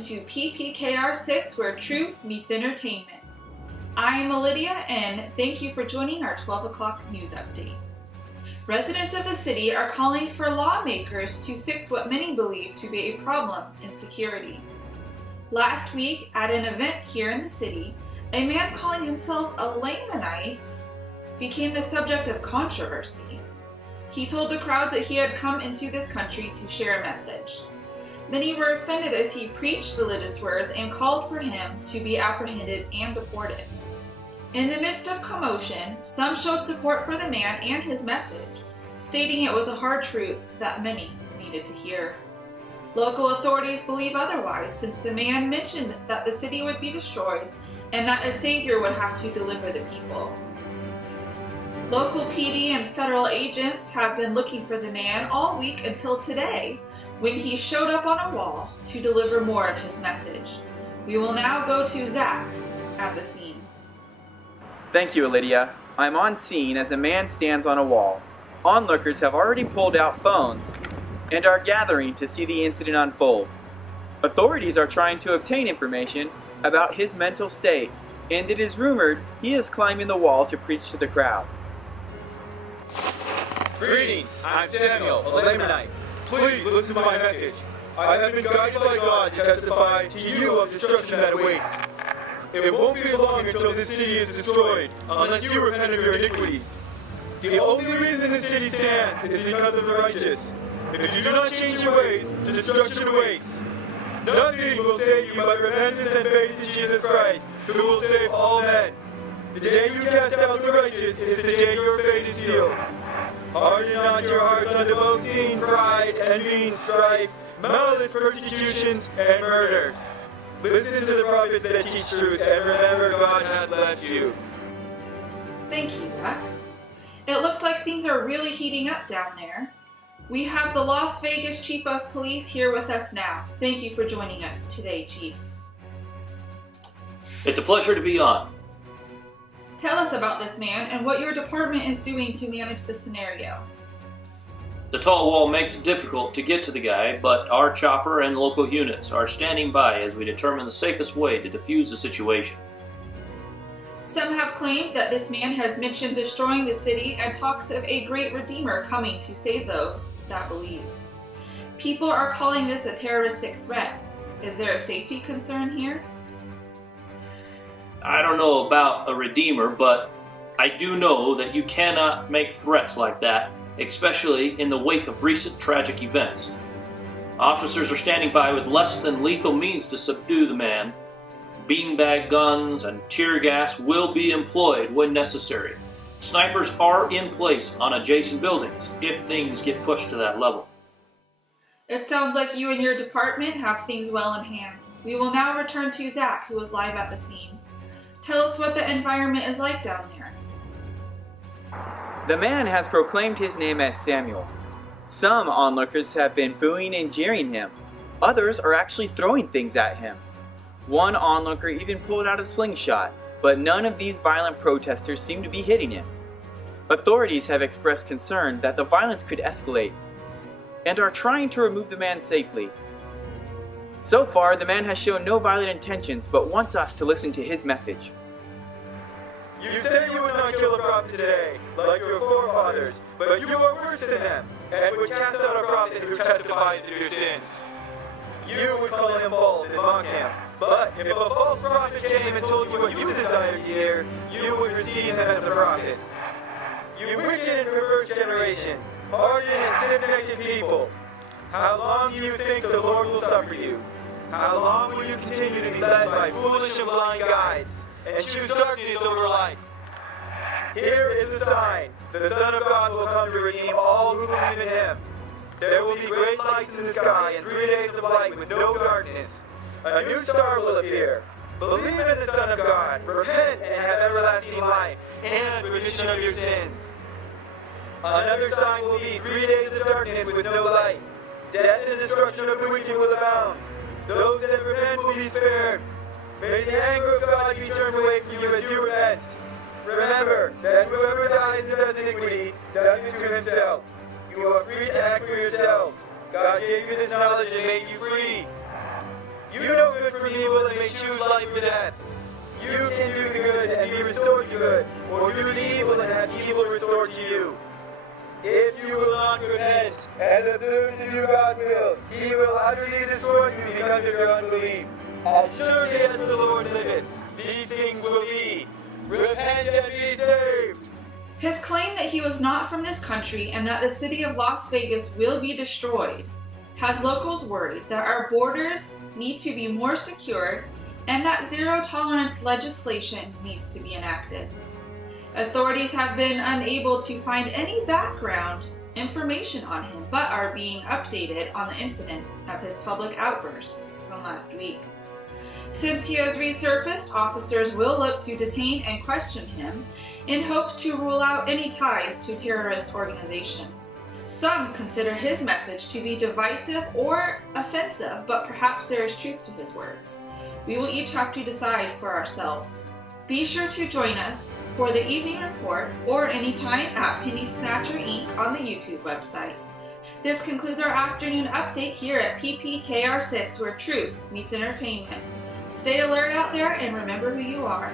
to PPKR 6, where truth meets entertainment. I am Lydia, and thank you for joining our 12 o'clock news update. Residents of the city are calling for lawmakers to fix what many believe to be a problem in security. Last week, at an event here in the city, a man calling himself a Lamanite became the subject of controversy. He told the crowds that he had come into this country to share a message. Many were offended as he preached religious words and called for him to be apprehended and deported. In the midst of commotion, some showed support for the man and his message, stating it was a hard truth that many needed to hear. Local authorities believe otherwise, since the man mentioned that the city would be destroyed and that a savior would have to deliver the people. Local PD and federal agents have been looking for the man all week until today, when he showed up on a wall to deliver more of his message. We will now go to Zach at the scene. Thank you, Lydia. I'm on scene as a man stands on a wall. Onlookers have already pulled out phones and are gathering to see the incident unfold. Authorities are trying to obtain information about his mental state, and it is rumored he is climbing the wall to preach to the crowd. Greetings, I'm Samuel, a Lamanite. Please listen to my message. I have been guided by God to testify to you of destruction that awaits. It won't be long until this city is destroyed, unless you repent of your iniquities. The only reason this city stands is because of the righteous. If you do not change your ways, destruction awaits. Nothing will save you but repentance and faith in Jesus Christ, who will save all men. The day you cast out the righteous is the day your fate is sealed. Harden not your hearts unto boasting, pride, envy, strife, malice, persecutions, and murders. Listen to the prophets that teach truth, and remember God hath blessed you. Thank you, Zach. It looks like things are really heating up down there. We have the Las Vegas Chief of Police here with us now. Thank you for joining us today, Chief. It's a pleasure to be on. Tell us about this man and what your department is doing to manage the scenario. The tall wall makes it difficult to get to the guy, but our chopper and local units are standing by as we determine the safest way to defuse the situation. Some have claimed that this man has mentioned destroying the city and talks of a great redeemer coming to save those that believe. People are calling this a terroristic threat. Is there a safety concern here? I don't know about a redeemer, but I do know that you cannot make threats like that, especially in the wake of recent tragic events. Officers are standing by with less than lethal means to subdue the man. Beanbag guns and tear gas will be employed when necessary. Snipers are in place on adjacent buildings if things get pushed to that level. It sounds like you and your department have things well in hand. We will now return to Zach, who is live at the scene. Tell us what the environment is like down there. The man has proclaimed his name as Samuel. Some onlookers have been booing and jeering him. Others are actually throwing things at him. One onlooker even pulled out a slingshot, but none of these violent protesters seem to be hitting him. Authorities have expressed concern that the violence could escalate and are trying to remove the man safely. So far, the man has shown no violent intentions but wants us to listen to his message. You say you would not kill a prophet today, like your forefathers, but you are worse than them, and would cast out a prophet who testifies to your sins. You would call him false and mock him, but if a false prophet came and told you what you desired to hear, you would receive him as a prophet. You wicked and perverse generation, hardened and stiff-necked people, how long do you think the Lord will suffer you? How long will you continue to be led by foolish and blind guides, and choose darkness over light? Here is a sign. The Son of God will come to redeem all who believe in him. There will be great lights in the sky and 3 days of light with no darkness. A new star will appear. Believe in the Son of God, repent and have everlasting life, and remission of your sins. Another sign will be 3 days of darkness with no light. Death and destruction of the wicked will abound. Those that repent will be spared. May the anger of God be turned away from you as you repent. Remember that whoever dies and does iniquity does it to himself. You are free to act for yourselves. God gave you this knowledge and made you free. You know good from evil and may choose life or death. You can do the good and be restored to good, or do the evil and have evil restored to you. If you will not repent and observe to do God's will, He will utterly destroy you because of your unbelief. As surely as the Lord liveth, these things will be. Repent and be saved. His claim that he was not from this country and that the city of Las Vegas will be destroyed has locals worried that our borders need to be more secure and that zero-tolerance legislation needs to be enacted. Authorities have been unable to find any background information on him, but are being updated on the incident of his public outburst from last week. Since he has resurfaced, officers will look to detain and question him in hopes to rule out any ties to terrorist organizations. Some consider his message to be divisive or offensive, but perhaps there is truth to his words. We will each have to decide for ourselves. Be sure to join us for the evening report or anytime at Penny Snatcher Inc. on the YouTube website. This concludes our afternoon update here at PPKR 6, where truth meets entertainment. Stay alert out there and remember who you are.